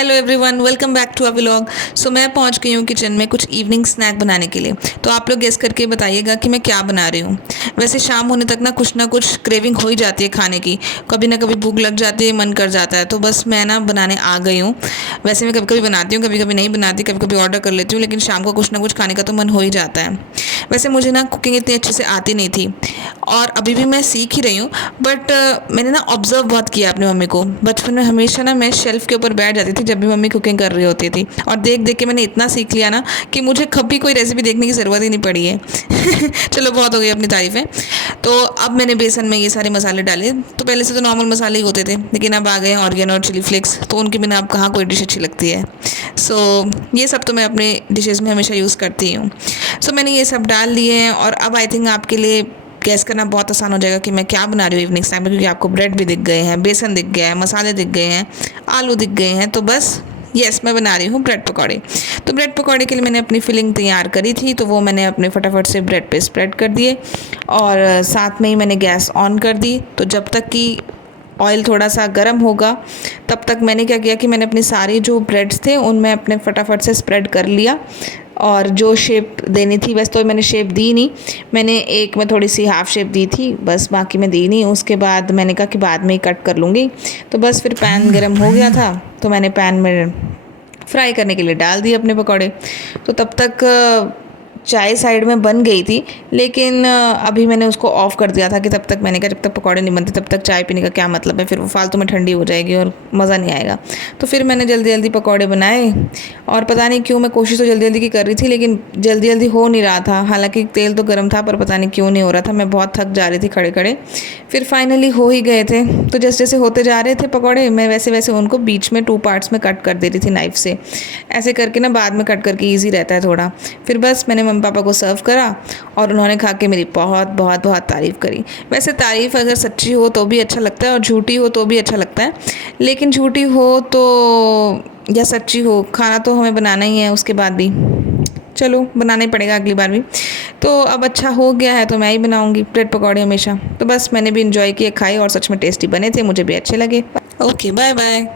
Hello everyone, welcome back to a vlog. So मैं पहुंच गई हूँ किचन में कुछ इवनिंग स्नैक बनाने के लिए। तो आप लोग गेस करके बताइएगा कि मैं क्या बना रही हूँ। वैसे शाम होने तक ना कुछ क्रेविंग हो ही जाती है खाने की। कभी ना कभी भूख लग जाती है, मन कर जाता है, तो बस मैं ना बनाने आ गई हूँ। वैसे मैं कभी कभी बनाती हूँ, कभी कभी नहीं बनाती, कभी कभी ऑर्डर कर लेती हूँ, लेकिन शाम को कुछ ना कुछ खाने का तो मन हो ही जाता है। वैसे मुझे ना कुकिंग इतनी अच्छे से आती नहीं थी और अभी भी मैं सीख ही रही हूँ। बट मैंने ना ऑब्जर्व बहुत किया अपनी मम्मी को। बचपन में हमेशा ना मैं शेल्फ के ऊपर बैठ जाती थी जब भी मम्मी कुकिंग कर रही होती थी, और देख देख के मैंने इतना सीख लिया ना कि मुझे कभी कोई रेसिपी देखने की ज़रूरत ही नहीं पड़ी है। चलो, बहुत हो गई अपनी तारीफ़ें। तो अब मैंने बेसन में ये सारे मसाले डाले। तो पहले से तो नॉर्मल मसाले ही होते थे, लेकिन अब आ गए हैं ऑर्गेनो और चिली फ्लेक्स, तो उनके बिना अब कहाँ कोई डिश अच्छी लगती है। सो ये सब तो मैं अपने डिशेज़ में हमेशा यूज़ करती हूँ। सो मैंने ये सब डाल दिए हैं और अब आई थिंक आपके लिए गैस करना बहुत आसान हो जाएगा कि मैं क्या बना रही हूँ इवनिंग टाइम में, क्योंकि आपको ब्रेड भी दिख गए हैं, बेसन दिख गया है, मसाले दिख गए हैं, आलू दिख गए हैं। तो बस यस, मैं बना रही हूँ ब्रेड पकौड़े। तो ब्रेड पकौड़े के लिए मैंने अपनी फिलिंग तैयार करी थी, तो वो मैंने अपने फटाफट से ब्रेड पे स्प्रेड कर दिए और साथ में ही मैंने गैस ऑन कर दी। तो जब तक कि ऑयल थोड़ा सा गर्म होगा तब तक मैंने क्या किया कि मैंने अपनी सारी जो ब्रेड्स थे उनमें अपने फटाफट से स्प्रेड कर लिया। और जो शेप देनी थी, वैसे तो मैंने शेप दी नहीं, मैंने एक में थोड़ी सी हाफ शेप दी थी बस, बाकी मैं दी नहीं। उसके बाद मैंने कहा कि बाद में ही कट कर लूँगी। तो बस फिर पैन गर्म हो गया था, तो मैंने पैन में फ्राई करने के लिए डाल दिए अपने पकौड़े। तो तब तक चाय साइड में बन गई थी, लेकिन अभी मैंने उसको ऑफ़ कर दिया था कि तब तक मैंने कहा जब तक पकौड़े नहीं बनते तब तक चाय पीने का क्या मतलब है, फिर वो फालतू में ठंडी हो जाएगी और मज़ा नहीं आएगा। तो फिर मैंने जल्दी जल्दी पकौड़े बनाए, और पता नहीं क्यों मैं कोशिश तो जल्दी जल्दी की कर रही थी, लेकिन जल्दी जल्दी हो नहीं रहा था। हालांकि तेल तो गर्म था, पर पता नहीं क्यों नहीं हो रहा था। मैं बहुत थक जा रही थी खड़े खड़े। फिर फाइनली हो ही गए थे। तो जैसे जैसे होते जा रहे थे पकौड़े, मैं वैसे वैसे उनको बीच में 2 पार्ट्स में कट कर दे रही थी नाइफ़ से। ऐसे करके ना बाद में कट करके ईजी रहता है थोड़ा। फिर बस मैंने मम्मी पापा को सर्व करा और उन्होंने खा के मेरी बहुत बहुत बहुत तारीफ़ करी। वैसे तारीफ़ अगर सच्ची हो तो भी अच्छा लगता है और झूठी हो तो भी अच्छा लगता है, लेकिन झूठी हो तो या सच्ची हो, खाना तो हमें बनाना ही है उसके बाद भी। चलो, बनाना ही पड़ेगा अगली बार भी। तो अब अच्छा हो गया है तो मैं ही बनाऊंगी ब्रेड पकौड़े हमेशा। तो बस मैंने भी इंजॉय किए, खाए और सच में टेस्टी बने थे, मुझे भी अच्छे लगे। Okay, bye bye.